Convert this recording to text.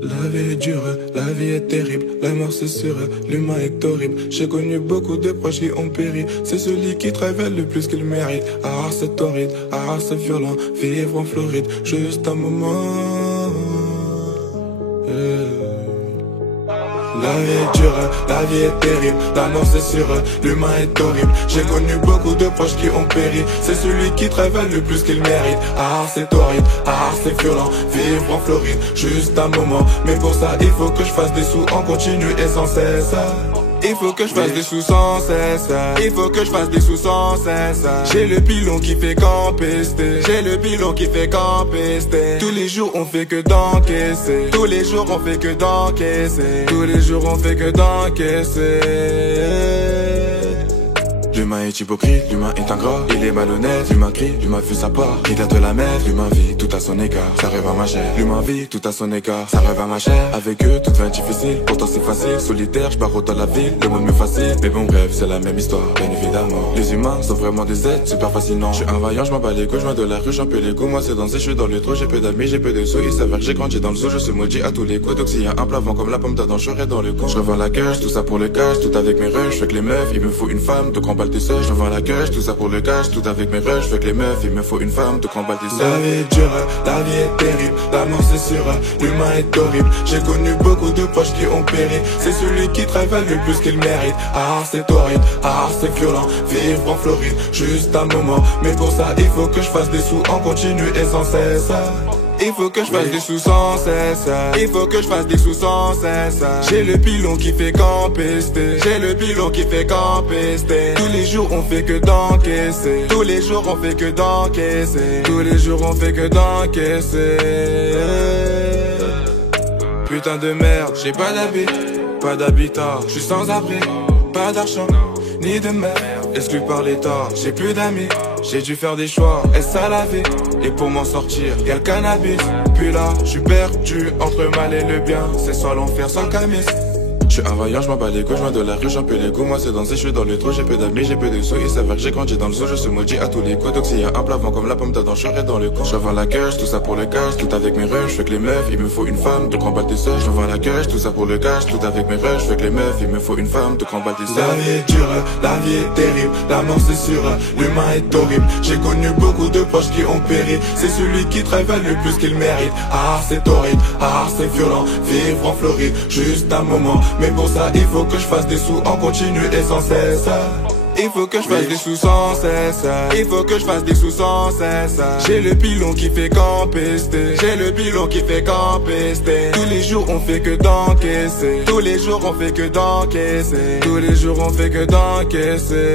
La vie est dure, la vie est terrible, la mort c'est sûr, l'humain est horrible. J'ai connu beaucoup de proches qui ont péri, c'est celui qui travaille le plus qu'il mérite. Ah c'est torride, ah c'est violent, vivre en Floride, juste un moment. La vie est dure, la vie est terrible, la mort c'est sûr, l'humain est horrible. J'ai connu beaucoup de proches qui ont péri, c'est celui qui travaille le plus qu'il mérite. Ah c'est torride, ah c'est violent, vivre en Floride, juste un moment. Mais pour ça il faut que je fasse des sous en continu et sans cesse. Il faut que je fasse des sous sans cesse. Il faut que je fasse des sous sans cesse. J'ai le pilon qui fait qu'empester. J'ai le pilon qui fait qu'empester. Tous les jours on fait que d'encaisser. Tous les jours on fait que d'encaisser. Tous les jours on fait que d'encaisser. L'humain est hypocrite, l'humain est ingrat, il est malhonnête, l'humain crie, l'humain fait sa part, il a de la merde, l'humain vit tout à son écart, ça rêve à ma chère, l'humain vit tout à son écart, ça rêve à ma chère, avec eux tout devient difficile, pourtant c'est facile, solitaire, je barre dans la ville, le monde me fascine, mais bon bref, c'est la même histoire, bien évidemment, les humains sont vraiment des êtres super fascinants, je suis un vaillant, je m'en bats les couilles, je viens de la rue, j'en peux les coups, moi c'est danser, je suis dans le trou, j'ai peu d'amis, j'ai peu de sous, il s'avère que j'ai grandi dans le zoo, je suis maudit à tous les coups, donc s'il y a un plat vent comme la pomme d'Adam, je serai dans le con, je revends la cash, tout ça pour le cash, tout avec mes rushs, je fais que les meufs, il me faut une femme, donc emballe tes seuls, je revends la tout ça pour le cash, tout avec mes rushs, fais que les meufs, il me faut une femme, de combattre des seuls. La vie est dure, la vie est terrible, la mort c'est sûr, l'humain est horrible. J'ai connu beaucoup de proches qui ont péri, c'est celui qui travaille le plus qu'il mérite. Ah c'est horrible, ah c'est violent, vivre en Floride, juste un moment. Mais pour ça il faut que je fasse des sous en continu et sans cesse. Il faut que je fasse des sous sans cesse. Il faut que je fasse des sous sans cesse. J'ai le pilon qui fait qu'empester. J'ai le pilon qui fait qu'empester. Tous les jours on fait que d'encaisser. Tous les jours on fait que d'encaisser. Tous les jours on fait que d'encaisser. Putain de merde, j'ai pas d'habit, pas d'habitat. Je suis sans abri, pas d'argent, ni de merde. Exclu par l'État, j'ai plus d'amis. J'ai dû faire des choix, est-ce à la vie? Et pour m'en sortir, y'a le cannabis. Puis là, je suis perdu entre le mal et le bien. C'est soit l'enfer, soit le camis. Je suis un vaillant, je m'en bats les couilles, je viens de la rue, j'en peux les coups. Moi c'est danser, je suis dans le trou, j'ai peu d'amis, j'ai peu de sous. Il s'avère que j'ai grandi dans le zoo, je suis maudit à tous les coups. Donc s'il y a un plat vent comme la pomme d'Adam, je serai dans le con. Je revends la cash, tout ça pour le cash, tout avec mes rushs, je fais que les meufs, il me faut une femme, donc emballe tes seuls. Je revends la cash, tout ça pour le cash, tout avec mes rushs, je fais que les meufs, il me faut une femme, donc emballe tes seuls. La vie est dure, la vie est terrible, la mort c'est sûr, l'humain est horrible. J'ai connu beaucoup de proches qui ont péri, c'est celui qui travaille le plus qu'il mérite. Ah c'est horrible, ah c'est violent, vivre en Floride, juste un moment. Mais pour ça il faut que je fasse des sous en continu et sans cesse. Il faut que je fasse des sous sans cesse. Il faut que je fasse des sous sans cesse. J'ai le pilon qui fait qu'empester. J'ai le pilon qui fait qu'empester. Tous les jours on fait que d'encaisser. Tous les jours on fait que d'encaisser. Tous les jours on fait que d'encaisser.